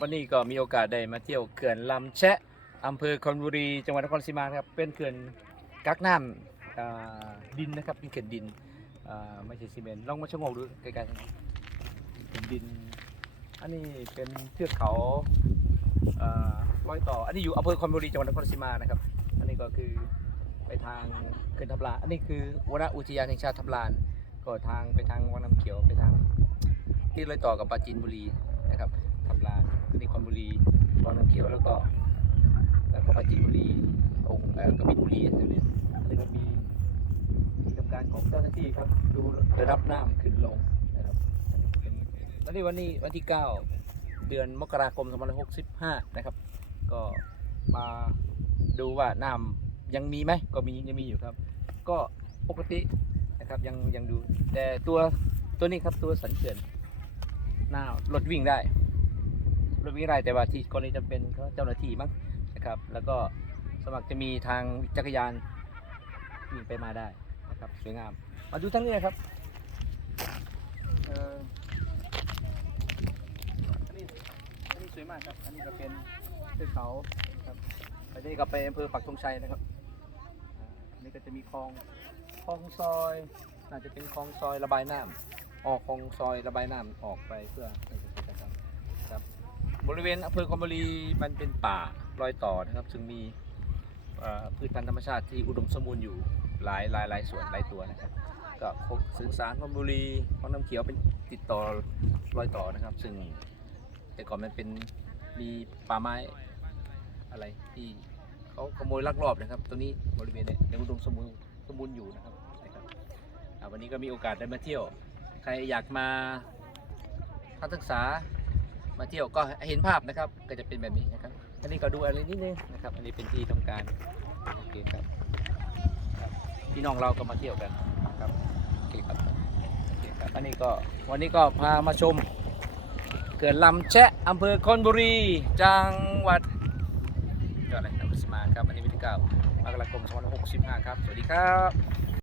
วันนี้ก็มีโอกาสได้มาเที่ยวเขื่อนลำแชะอำเภอคอนบุรี จังหวัดนครศรีมาครับ เป็นเขื่อนกักน้ำดินนะครับ เป็นเขื่อนดินไม่ใช่ซีเมนต์ลองมาชะงกดูใกล้ๆเขื่อนดิน อันนี้เป็นเทือกเขาอ่ารอยต่อ อันนี้อยู่อำเภอคอนบุรี จังหวัดนครศรีมานะครับ อันนี้ก็คือไปทางเขื่อนทับลาน อันนี้คือวรรณอุทยานแห่งชาติทับลาน ก็ทางไปทางวังน้ำเขียวไปทางที่รอยต่อกับปราจีนบุรี รีวังน้ำเขียวแล้วก็แล้วก็ปราจีนบุรีองค์กบินบุรีอันนี้แล้วก็มีที่ทำการของเจ้าหน้าที่ครับ ดูระดับน้ำขึ้นลงนะครับวันนี้วันนี้วันที่ 9 เดือนมกราคม2565 นะครับ ก็มาดูว่าน้ำยังมีไหมก็มียังมีอยู่ครับ ก็ปกตินะครับยังยังดูแต่ตัวตัวนี้ครับตัวสันเขื่อนหน้ารถวิ่งได้ รถวิ่งได้แต่ว่าที่กรณีจำเป็นก็เจ้าหน้าที่มั้งนะครับ แล้วก็สมัครจะมีทางจักรยานวิ่งไปมาได้นะครับสวยงาม มาดูทั้งนี้นะครับเอ่ออันนี้อันนี้สวยมากครับ อันนี้ก็เป็นเทือกเขาครับอันนี้ก็ไปอำเภอปักธงชัยนะครับอ่าอันนี้ก็จะมีคลองคลองซอย น่าจะเป็นคลองซอยระบายน้ำออกคลองซอยระบายน้ำออกไปเพื่อ ริเวณอำเภอคอมบุรีมันเป็นป่ารอยต่อนะครับ ซึ่งมีพืชพันธุ์ธรรมชาติที่อุดมสมบูรณ์อยู่หลายหลายหลายส่วนหลายตัวนะครับ ก็พบสื่อสารคอมบุรีคองน้ำเขียวเป็นติดต่อรอยต่อนะครับ ซึ่งแต่ก่อนมันเป็นมีป่าไม้อะไรที่เขาขโมยลักลอบนะครับ ตรงนี้บริเวณเนี้ยังอุดมสมบูรณ์สมบูรณ์อยู่นะครับวันนี้ก็มีโอกาสได้มาเที่ยว ใครอยากมาพักศึกษา มาเที่ยวก็เห็นภาพนะครับ ก็จะเป็นแบบนี้นะครับ อันนี้ก็ดูอะไรนิดนึงนะครับ อันนี้เป็นที่ทำการโอเคครับพี่น้องเราก็มาเที่ยวกันครับโอเคครับโอเคครับอันนี้ก็วันนี้ก็พามาชมเขื่อนลำแชะอำเภอคอนบุรี จังหวัดจังหวัดอะไรนครศรีมาครับอันนี้วันที่เก้ามกราคม2565 ครับ สวัสดีครับ